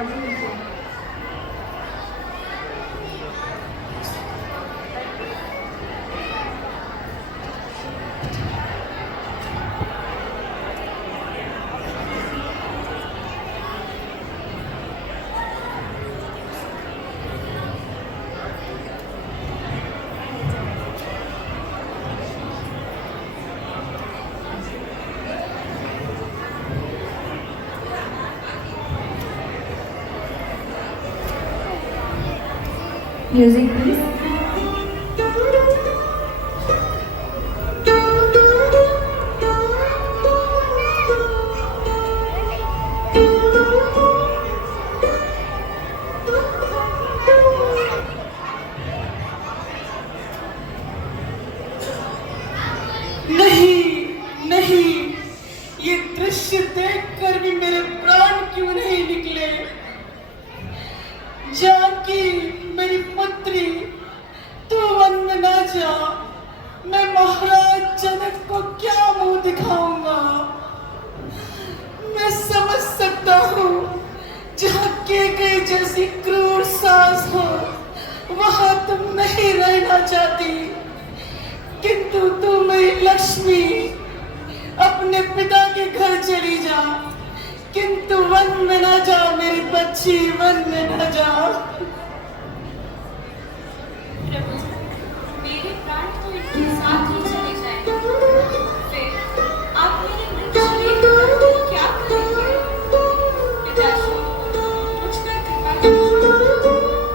आगे लीजिए। Music please. नहीं नहीं, ये दृश्य देखकर भी मेरे प्राण क्यों नहीं निकले। जानकी मेरी पुत्री, तू वन में ना जा। मैं महाराज जनक को क्या मुंह दिखाऊंगा। मैं समझ सकता हूँ जहाँ केकई जैसी क्रूर सास हो वहां तुम नहीं रहना चाहती, किंतु तू मेरी लक्ष्मी अपने पिता के घर चली जा, किंतु वन में ना जा मेरी बच्ची, वन में ना जा। प्रभु, मेरे प्राण तो इनके साथ ही चले जाएं। फिर आप मेरे मृत शरीर को क्या करेंगे? पिताश्री, मुझ पर कृपा कीजिए।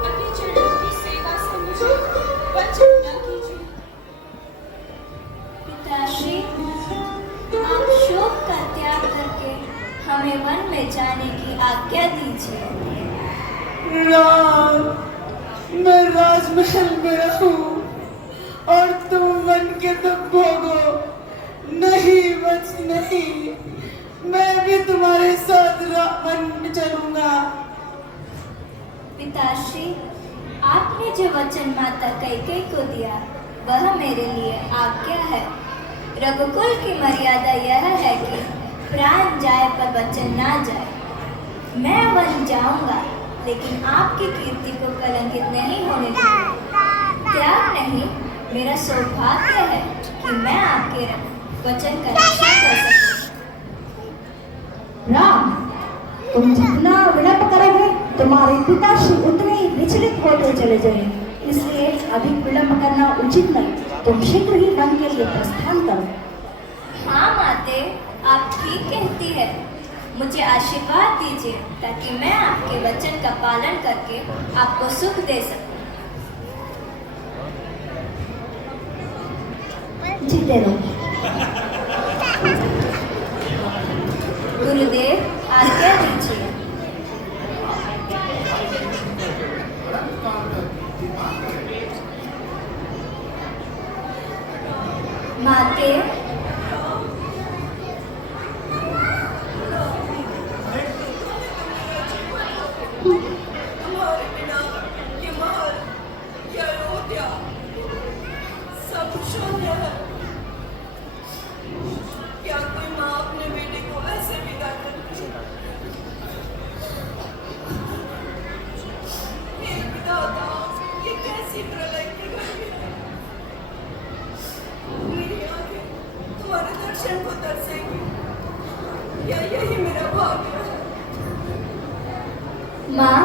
पति चरणों की सेवा से मुझे वंचित न कीजिए। पिताश्री, आप शोक का त्याग करके हमें वन में जाने की आज्ञा दीजिए। राम, मैं राजमहल में रहूं और तुम वन के दुख भोगो। नहीं वत्स नहीं, मैं भी तुम्हारे साथ वन में चलूंगा। पिताश्री, आपने जो वचन माता कैकेयी को दिया वह मेरे लिए आज्ञा है। रघुकुल की मर्यादा यह है कि प्राण जाए पर वचन ना जाए। मैं वन जाऊंगा, लेकिन आपकी कीर्ति को कलंकित नहीं होने दूंगा। त्याग नहीं, मेरा सौभाग्य है कि मैं आपके वचन का रक्षा कर सकूं। राम, तुम जितना विलंब करोगे तुम्हारे पिताश्री उतने ही विचलित होते चले जाएंगे, इसलिए अधिक विलंब करना उचित नहीं। तुम शीघ्र ही वन के लिए प्रस्थान करो। हाँ माते, आप ठीक कहती है। मुझे आशीर्वाद दीजिए ताकि मैं आपके वचन का पालन करके आपको सुख दे सकूं। जीते रहो। गुरुदेव, आज्ञा दीजिए। माते, तुम्हारे बिना ये महल, ये अयोध्या सब शून्य है। क्या कोई माँ अपने बेटे को ऐसे विदा करती है? हे विधाता, ये कैसी प्रलय की घड़ी है। मेरी आंखें तुम्हारे दर्शन को तरसेंगी, या यही मेरा भाग्य है? माँ,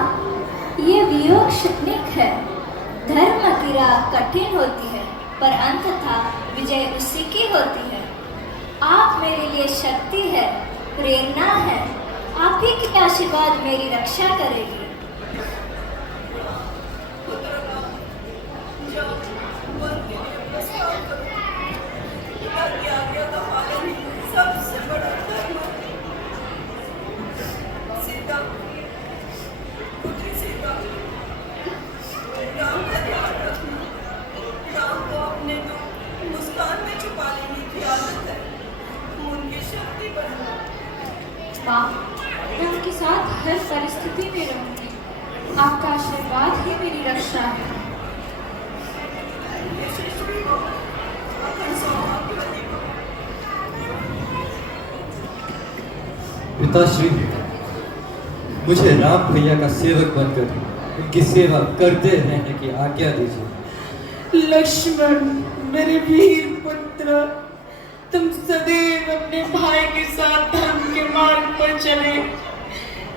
ये वियोग क्षणिक है। धर्म की राह कठिन होती है, पर अंततः विजय उसी की होती है। आप मेरे लिए शक्ति है, प्रेरणा है। आप ही के आशीर्वाद मेरी रक्षा करेगी। सबसे बड़ा धर्म है। सीता, पुत्री सीता, राम का ध्यान रखना। राम को अपने दुख मुस्कान में छुपा लेने की आदत है। तुम उनकी शक्ति बढ़ाओ। माँ, मैं उनके साथ हर परिस्थिति में रहूंगी। आपका आशीर्वाद ही मेरी रक्षा है। यशस्वी हो, अखंड सौभाग्यवती हो। पिताश्री, मुझे राम भैया का सेवक बनकर उनकी सेवा करते रहने की आज्ञा दीजिए। लक्ष्मण, मेरे वीर पुत्र, तुम सदैव अपने भाई के साथ धर्म के मार्ग पर चले।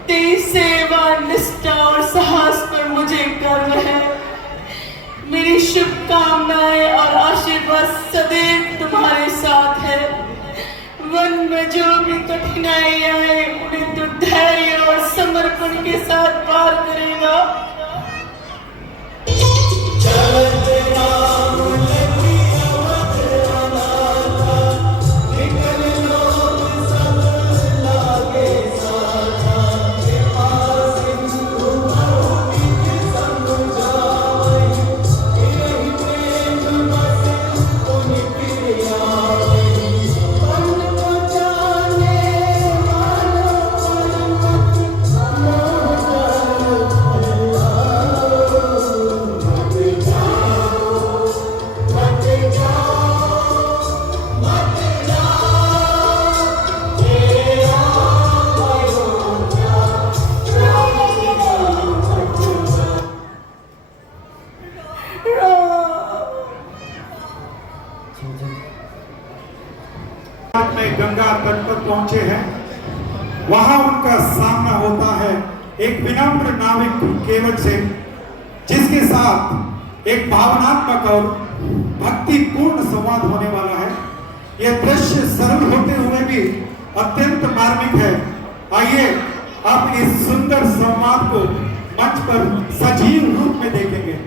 तेरी सेवा, निष्ठा और साहस पर मुझे गर्व है। मेरी शुभकामनाएं और आशीर्वाद सदैव तुम्हारे साथ है। वन में जो भी कठिनाई आए उन्हें तो धैर्य और समर्पण के साथ पार करेगा। में गंगा तट पर पहुंचे हैं। वहां उनका सामना होता है एक विनम्र नाविक केवट से, जिसके साथ एक भावनात्मक और भक्तिपूर्ण संवाद होने वाला है। यह दृश्य सरल होते हुए भी अत्यंत मार्मिक है। आइए अब इस सुंदर संवाद को मंच पर सजीव रूप में देखेंगे।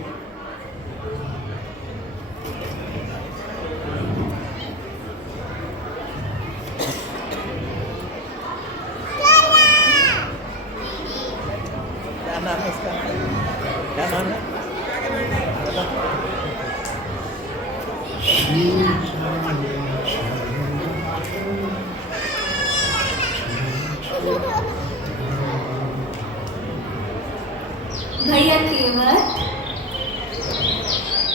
भैया केवट,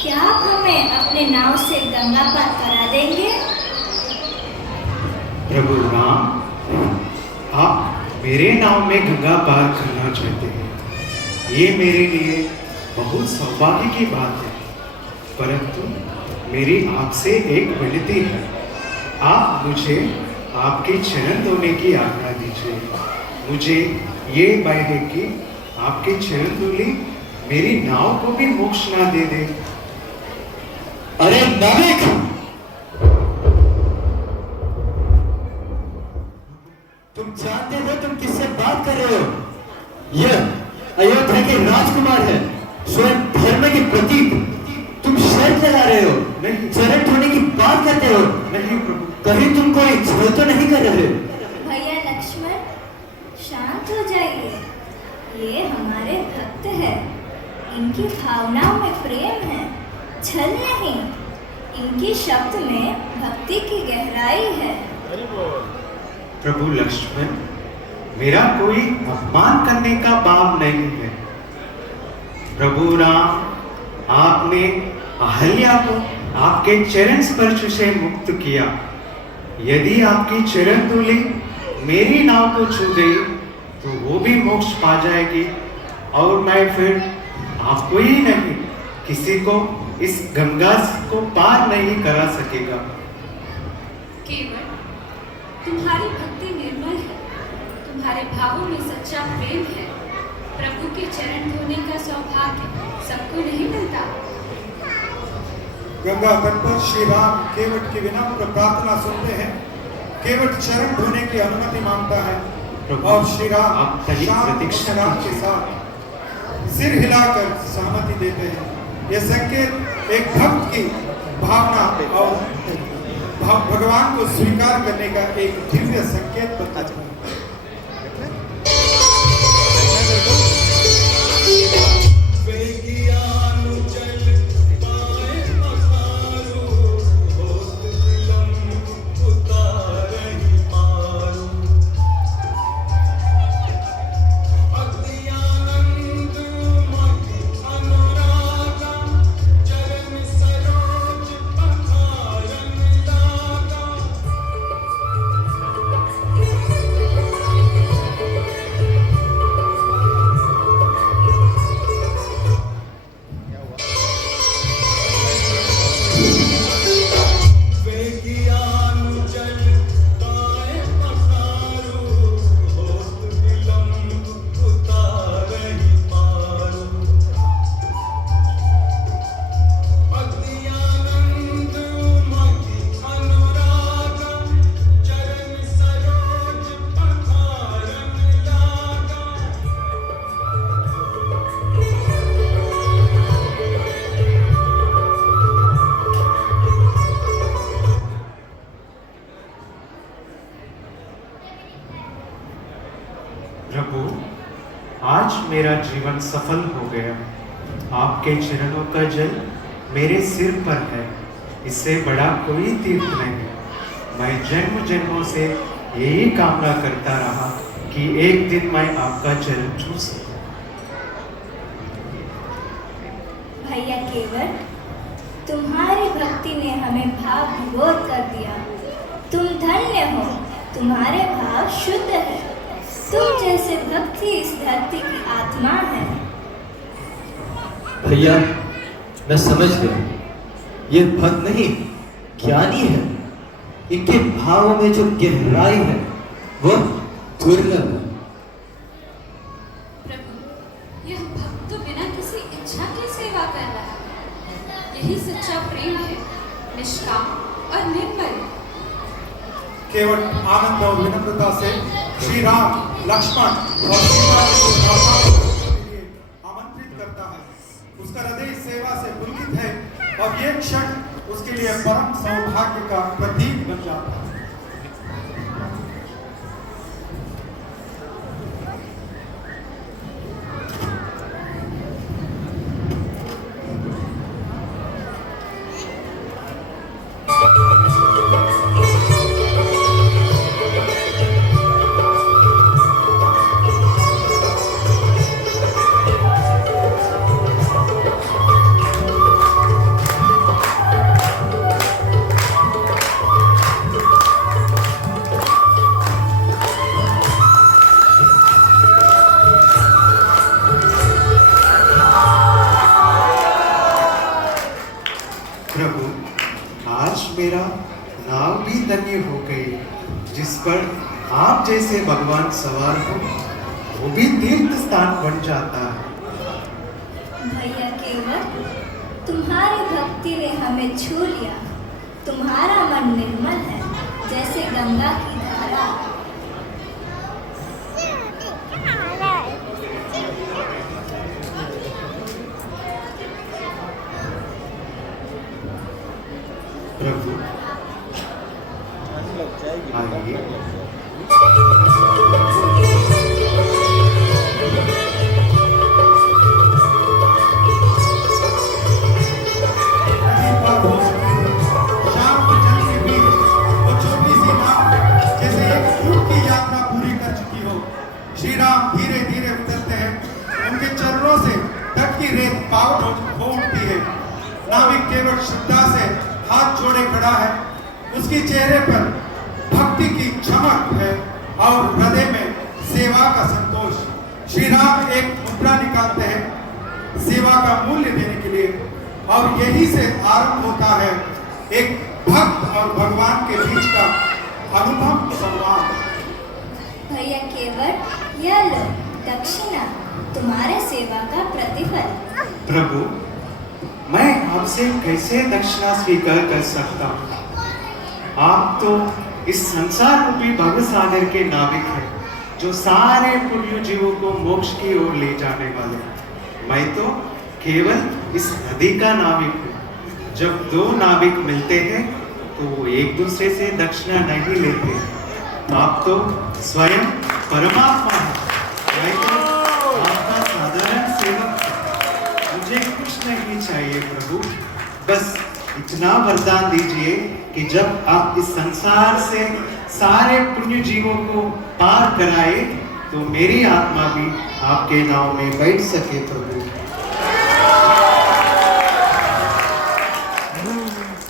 क्या आप हमें अपने नाव से गंगा पार करा देंगे? प्रभु राम, आप मेरे नाव में गंगा पार करना चाहते हैं, ये मेरे लिए बहुत सौभाग्य की बात है। परंतु मेरी आपसे एक विनती है, आप मुझे आपके चरण धोने की आज्ञा दीजिए। मुझे ये वायदे कि आपके चरण धूलि मेरी नाव को भी मोक्ष ना दे दे। अरे नाविक, तुम जानते हो तुम किससे बात कर रहे हो? यह अयोध्या के राजकुमार है, स्वयं धर्म के प्रतीक। तुम शर्त लगा रहे हो, नहीं, चरण धोने की बात करते हो। नहीं प्रभु, कहीं तुम कोई छल तो नहीं कर रहे? भैया लक्ष्मण, शांत हो जाइए। ये हमारे भक्त है, इनकी भावनाओं में प्रेम है, छल नहीं। इनके शब्द में भक्ति की गहराई है। प्रभु लक्ष्मण, मेरा कोई अपमान करने का भाव नहीं है। प्रभु राम, आपने अहल्या को आपके चरण स्पर्श से मुक्त किया। यदि आपकी चरण धूलि मेरी नाव को छू गई तो वो भी मोक्ष पा जाएगी, और मैं फिर आपको ही नहीं किसी को इस गंगा को पार नहीं करा सकेगा। केवल तुम्हारी भक्ति निर्मल है, तुम्हारे भावों में सच्चा प्रेम है। प्रभु के चरण धोने का सौभाग्य सबको नहीं मिलता। गंगा तट पर श्री राम केवट की विनम्र प्रार्थना सुनते हैं। केवट चरण धोने की अनुमति मांगता है और श्री राम आप तनिक शांत प्रतीक्षा मुस्कान के कीजिए। साथ सिर हिलाकर सहमति देते हैं। यह संकेत एक भक्त की भावना और भगवान को स्वीकार करने का एक दिव्य संकेत बताता है। प्रभु, आज मेरा जीवन सफल हो गया। आपके चरणों का जल मेरे सिर पर है, इससे बड़ा कोई तीर्थ नहीं। मैं जन्म जन्मों से यही कामना करता रहा कि एक दिन मैं आपका चरण छू सकूं। भैया केवट, तुम्हारी भक्ति ने हमें भाव विभोर कर दिया। तुम धन्य हो, तुम्हारे भाव शुद्ध है। तुम जैसे भक्ति इस धरती की आत्मा है। भैया, मैं समझ गया, ये भक्त नहीं ज्ञानी है। इनके भावों में जो गहराई है वो दुर्लभ है। प्रभु, यह भक्त तो बिना किसी इच्छा के सेवा कर रहा है। यही सच्चा प्रेम है, निष्काम और निर्मल। केवल आनंद और विनम्रता से श्री राम, लक्ष्मण और सीता को प्रार्थना के लिए आमंत्रित करता है। उसका हृदय सेवा से पुलकित है और ये क्षण उसके लिए परम सौभाग्य का प्रतीक बन जाता है। प्रभु, आज मेरा नाव भी धन्य हो गई, जिस पर आप जैसे भगवान सवार हो, वो भी तीर्थ स्थान बन जाता है। भैया केवट, तुम्हारी भक्ति ने हमें छू लिया। तुम्हारा मन निर्मल है, जैसे गंगा की धारा। प्रभु, आइए। शाम के जल के बीच वो छोटी सी नाव जैसे एक ऊँट की यात्रा पूरी कर चुकी हो। श्री राम धीरे धीरे उतरते हैं। उनके चरणों से तट की रेत पाव हो उठती है। नाविक केवल श्रद्धा से हाथ जोड़े खड़ा है। उसके चेहरे पर भक्ति की चमक है और हृदय में सेवा का संतोष। श्री राम एक मुद्रा निकालते हैं सेवा का मूल्य देने के लिए, और यही से आरंभ होता है एक भक्त और भगवान के बीच का अनुभव संवाद। भैया केवट, यह लो दक्षिणा, तुम्हारे सेवा का प्रतिफल। प्रभु, मैं आपसे कैसे दक्षिणा स्वीकार कर सकता हूँ? आप तो इस संसार रूपी भव सागर के नाविक हैं, जो सारे पुण्य जीवों को मोक्ष की ओर ले जाने वाले हैं। मैं तो केवल इस नदी का नाविक हूँ। जब दो नाविक मिलते हैं तो वो एक दूसरे से दक्षिणा नहीं लेते। आप तो स्वयं परमात्मा हैं। मैं तो आपका साधारण सेवक हूँ। मुझे कुछ नहीं चाहिए प्रभु, बस इतना वरदान दीजिए कि जब आप इस संसार से सारे पुण्य जीवों को पार कराए तो मेरी आत्मा भी आपके नाव में बैठ सके प्रभु।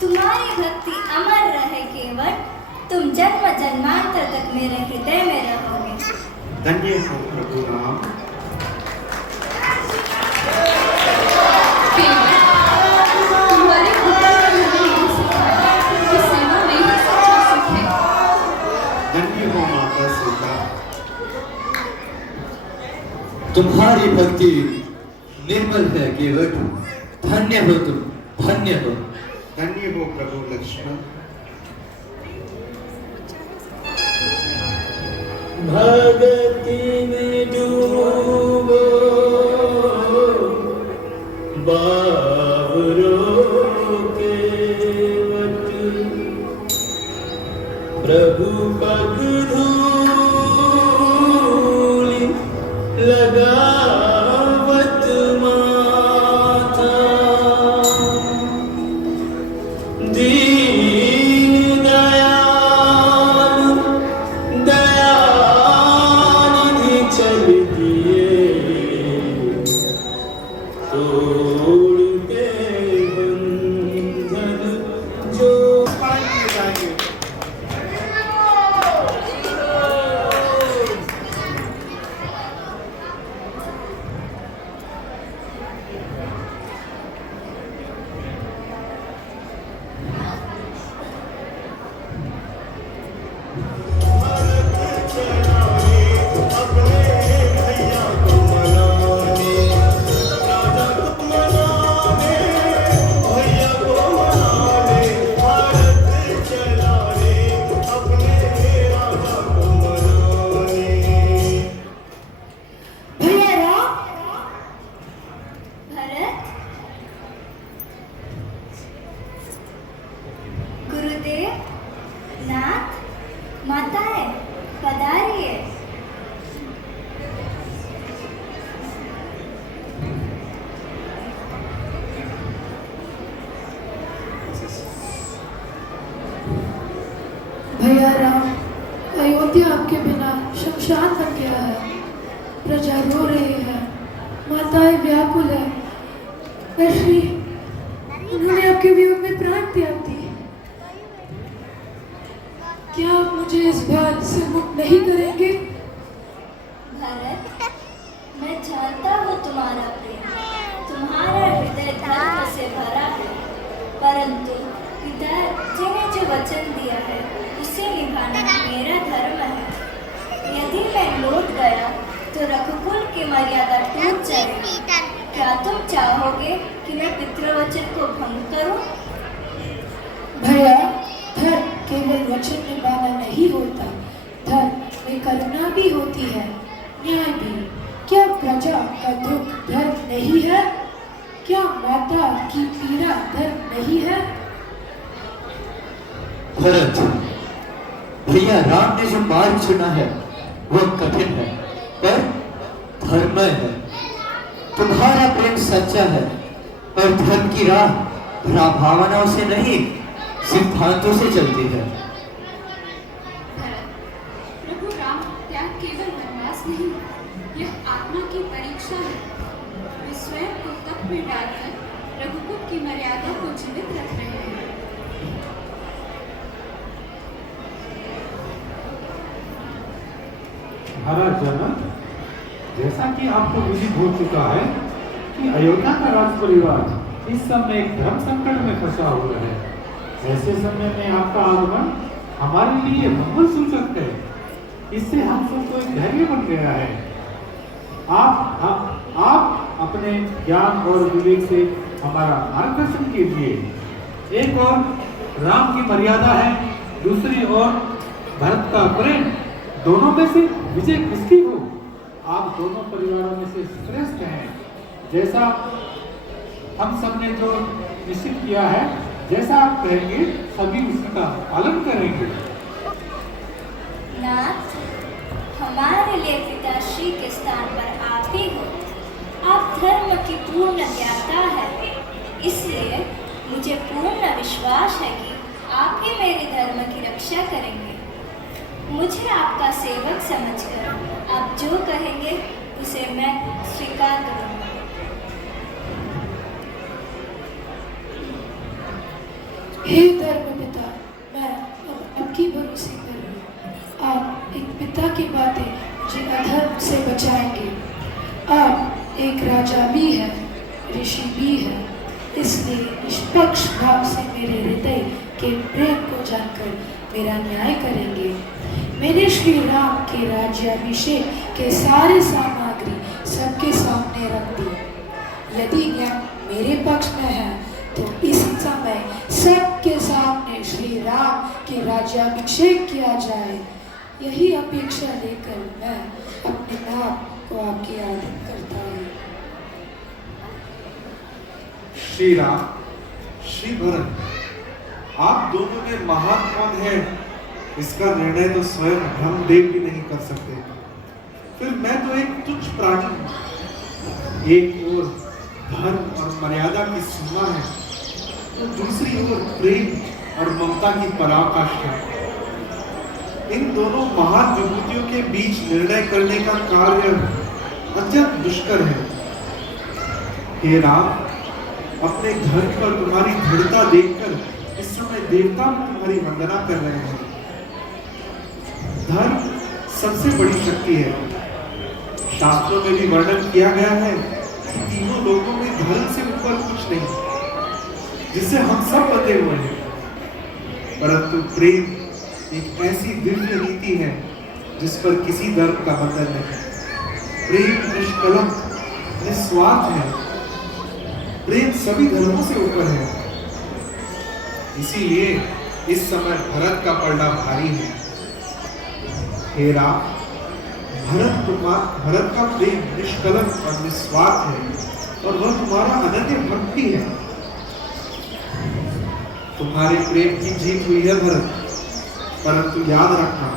तुम्हारी भक्ति अमर रहे केवट, तुम जन्म जन्मांतर तक मेरे हृदय में रहोगे। धन्य हो प्रभु राम। तुम्हारे पुत्र ने हमें यही सिखाया कि सेवा में ही सच्चा सुख है। धन्य हो माता सीता। तुम्हारी भक्ति निर्मल है केवट। धन्य हो तुम, धन्य हो। धन्य हो प्रभु लक्ष्मण। भगति में डूबो बावरो केवट, प्रभु पग धूलि लगावत माता दीन दयाल दयानिधि चल दिए तोड़ते बंधन जो पालन किए जाएंगे। भैया राम, भरत, गुरुदेव, नाथ, माताएं, पधारिए। भैया राम, अयोध्या आपके बिना शमशान बन गया है। प्रजा रो रही है, माताएं व्याकुल है। श्री उन्होंने आपके वियोग में प्राण त्याग दिए। क्या आप मुझे इस बार से मुक्त नहीं करेंगे? भरत, मैं जानता हूँ तुम्हारा प्रेम, तुम्हारा हृदय धर्म से भरा है, परंतु पिताजी ने जो वचन दिया है उसे निभाना मेरा धर्म है। यदि मैं लौट गया तो रघुकुल की मर्यादा टूट जाएगी। क्या तुम चाहोगे कि मैं पितृवचन को भंग करूं? भैया, धर्म केवल वचन निभाना नहीं होता, धर्म में करुणा भी होती है, न्याय भी। क्या प्रजा का दुख धर्म नहीं है? क्या माता की पीड़ा धर्म नहीं है? भरत, भैया राम ने जो मार्ग चुना है वह कठिन है पर धर्ममय है। तुम्हारा प्रेम सच्चा है और धर्म की राह भावनाओं से नहीं सिद्धांतों से चलती है। भरत, प्रभु राम त्याग केवल वनवास नहीं, यह आत्मा की परीक्षा है। वे स्वयं को तप में डालकर रघुकुल की मर्यादा को जीवित रख रहे हैं। महाराज जनक, जैसा कि आपको विदित हो चुका है कि अयोध्या का राज परिवार इस समय एक धर्म संकट में फंसा हुआ है। ऐसे समय में आपका आगमन हमारे लिए मंगल सूचक है। इससे हम सबको एक धैर्य बन गया है। आप अपने ज्ञान और विवेक से हमारा मार्गदर्शन कीजिए। एक और राम की मर्यादा है, दूसरी ओर भरत का प्रेम, दोनों में से विजय किसकी हो? आप दोनों परिवारों में से श्रेष्ठ हैं। जैसा हम सबने जो निश्चित किया है, जैसा आप कहेंगे सभी उसका पालन करेंगे। नाथ, हमारे लिए पिताश्री के स्थान पर आप ही हो। आप धर्म की पूर्ण ज्ञाता है, इसलिए मुझे पूर्ण विश्वास है कि आप ही मेरे धर्म की रक्षा करेंगे। मुझे आपका सेवक समझकर आप जो कहेंगे उसे मैं स्वीकार करूंगा। हे धर्म पिता, मैं अब आपकी भरोसे पर हूँ। आप एक पिता की बातें मुझे अधर्म से बचाएंगे। आप एक राजा भी है, ऋषि भी है, इसलिए निष्पक्ष भाव से मेरे हृदय के प्रेम को जानकर मेरा न्याय करेंगे। मैंने श्री राम के राज्याभिषेक के सारे सामग्री सबके सामने रख दी। यदि ज्ञान मेरे पक्ष में है तो इस समय सबके सामने श्री राम के राज्याभिषेक किया जाए। यही अपेक्षा लेकर मैं अपने नाम को आपकी आदर करता हूँ। श्री राम, श्री भरत, आप दोनों में महान कौन है इसका निर्णय तो स्वयं ब्रह्मदेव भी नहीं कर सकते। फिर मैं तो एक तुच्छ प्राणी एक ओर धर्म और मर्यादा की सीमा है, तो दूसरी ओर प्रेम और ममता की पराकाष्ठा। इन दोनों महान विभूतियों के बीच निर्णय करने का कार्य अत्यंत दुष्कर है। हे राम, अपने धर्म पर तुम्हारी दृढ़ता देखकर इस समय देवता तुम्हारी वंदना कर रहे हैं। धर्म सबसे बड़ी शक्ति है। शास्त्रों में भी वर्णन किया गया है कि तीनों लोगों में धर्म से ऊपर कुछ नहीं, जिससे हम सब बंधे हुए हैं। परंतु प्रेम एक ऐसी दिव्य नीति है जिस पर किसी धर्म का बंधन नहीं। प्रेम निष्कलंक, निस्वार्थ है। प्रेम सभी धर्मों से ऊपर है। इसीलिए इस समय भरत का पलड़ा भारी है। हे राम, भरत का प्रेम निष्कलंक और निस्वार्थ है और वह तुम्हारा अनन्य भक्त भी है। तुम्हारे प्रेम की जीत हुई है भरत, परंतु याद रखना,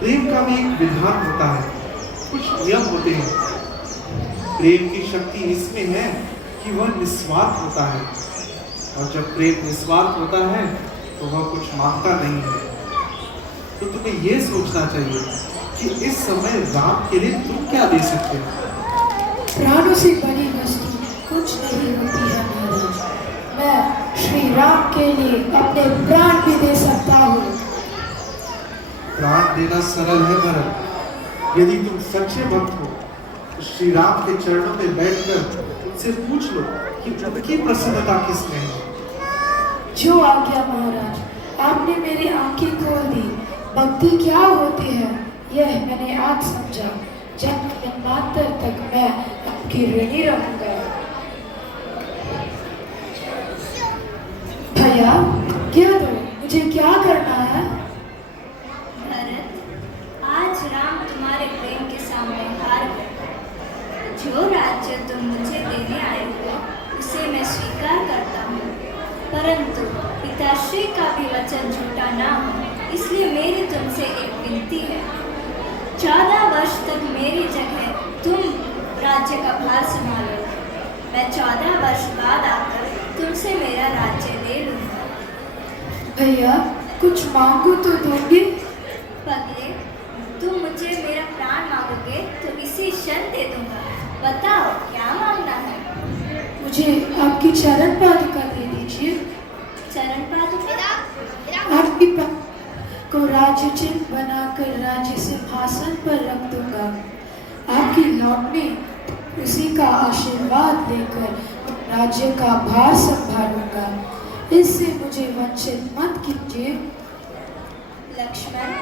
प्रेम का भी एक विधान होता है, कुछ नियम होते हैं। प्रेम की शक्ति इसमें है कि वह निस्वार्थ होता है, और जब प्रेम निस्वार्थ होता है तो वह कुछ मांगता नहीं है। तो तुम्हें यह सोचना चाहिए कि इस समय राम के लिए तुम क्या दे सकते हो। प्राणों से बड़ी वस्तु कुछ नहीं होती है महाराज। मैं श्री राम के लिए अपने प्राण भी दे सकता हूँ। प्राण देना सरल है भरत। यदि तुम सच्चे भक्त हो तो श्री राम के चरणों में बैठकर उनसे पूछ लो कि उनकी प्रसन्नता किसमें है। जो आज्ञा महाराज, आपने मेरी आंखें खोल दी। भक्ति क्या होती है यह मैंने आज समझा। जब जन्मांतर तक मैं आपकी ऋणी रहूंगा। भैया क्या दो, मुझे क्या करना है? भरत, आज राम तुम्हारे प्रेम के सामने हार गए। जो राज्य तुम मुझे देने आए हो उसे मैं स्वीकार करता हूँ, परंतु पिताश्री का भी वचन झूठा ना हो, इसलिए मेरी तुमसे एक विनती है। 14 वर्ष तक मेरी जगह तुम राज्य का भार संभालो। मैं 14 वर्ष बाद आकर तुमसे मेरा राज्य ले लूँगा। भैया कुछ मांगो तो दोगे? पगले, तुम मुझे मेरा प्राण मांगोगे तो इसी क्षण दे दूंगा। बताओ क्या मांगना है? मुझे आपकी चरण पादुका दे दीजिए। चरण पादुका? आपकी को राज्य चिन्ह बनाकर राज्य सिंहासन पर रख दूंगा। आपकी लौटने उसी का आशीर्वाद लेकर राज्य का भार संभालूंगा। इससे मुझे वंचित मत कीजिए। लक्ष्मण,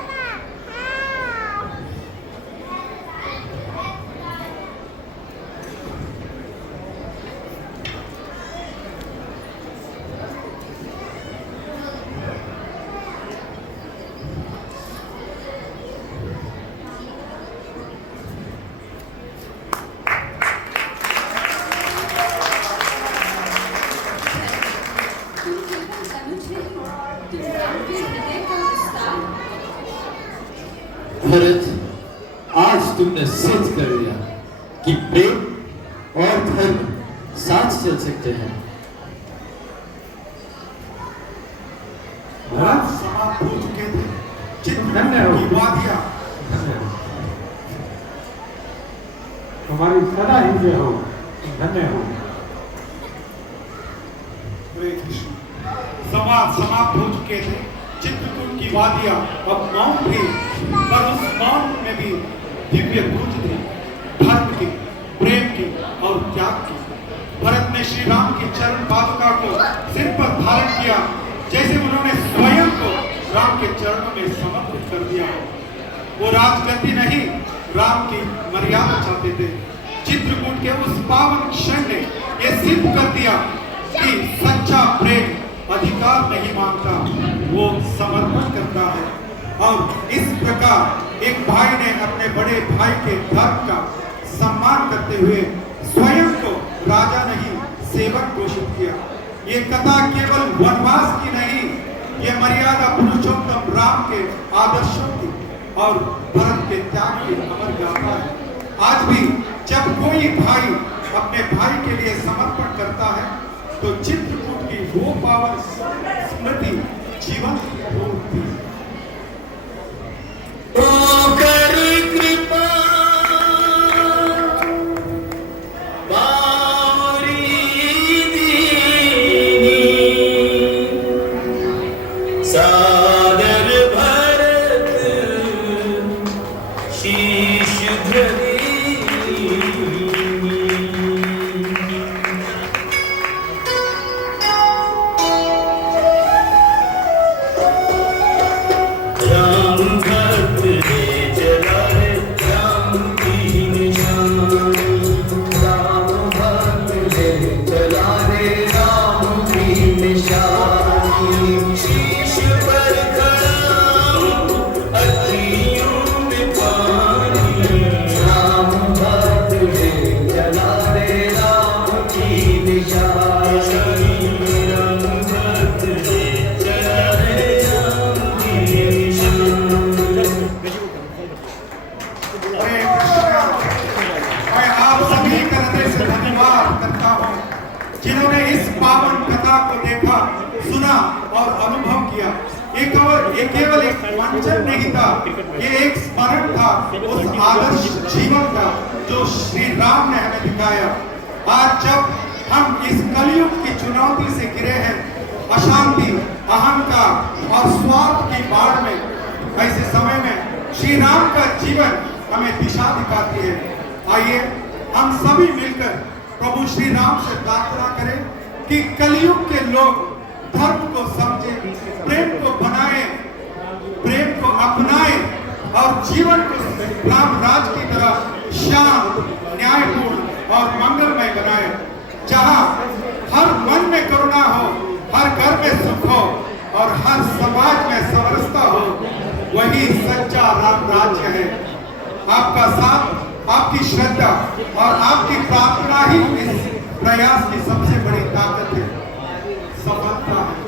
भरत, आज तुमने सिद्ध कर दिया कि प्रेम और धर्म साथ चल सकते हैं। भरत समाप्त हो चुके थे। चित्रकूट की वादियां तुम्हारी सदा ही जय हो, धन्य हो। हरे कृष्ण। संवाद समाप्त हो चुके थे। चित्रकूट की वादियां अब मौन थी, पर उस मौन में भी दिव्य गूंज थी, धर्म की, प्रेम की और त्याग की। भरत ने श्री राम की चरण पादुका को सिर पर धारण किया, जैसे उन्होंने स्वयं को राम के चरणों में समर्पित कर दिया। वो राजगद्दी नहीं, राम की मर्यादा चाहते थे। चित्रकूट के उस पावन क्षण ने यह सिद्ध कर दिया कि सच्चा प्रेम अधिकार नहीं मांगता, वो समर्पण करता है। और इस प्रकार एक भाई ने अपने बड़े भाई के धर्म का सम्मान करते हुए स्वयं को राजा नहीं सेवक घोषित किया। ये कथा केवल वनवास की नहीं, ये मर्यादा पुरुषोत्तम राम के आदर्शों की और भरत के त्याग की अमर गाथा है। आज भी जब कोई भाई अपने भाई के लिए समर्पण करता है तो चित्रकूट की वो पावन स्मृति जीवन होती है। ओ करी कृपा बावरी दीनी सादर भरत शीश धरी जिन्होंने इस पावन कथा को देखा, सुना और अनुभव किया। ये केवल एक मंचन नहीं था, ये एक स्मरण था उस आदर्श जीवन का जो श्री राम ने हमें दिखाया। आज जब हम इस कलयुग की चुनौती से घिरे हैं, अशांति, अहंकार और स्वार्थ की बाढ़ में, ऐसे समय में श्री राम का जीवन हमें दिशा दिखाती है। आइए हम सभी मिलकर प्रभु श्री राम से प्रार्थना करें कि कलयुग के लोग धर्म को समझें, प्रेम को बनाएं, प्रेम को अपनाएं और जीवन को राम राज की तरह शांत, न्यायपूर्ण और मंगलमय बनाएं। जहां हर मन में करुणा हो, हर घर में सुख हो और हर समाज में समरसता हो, वही सच्चा राम राज्य है। आपका साथ, आपकी श्रद्धा और आपकी प्रार्थना ही इस प्रयास की सबसे बड़ी ताकत है, सफलता है।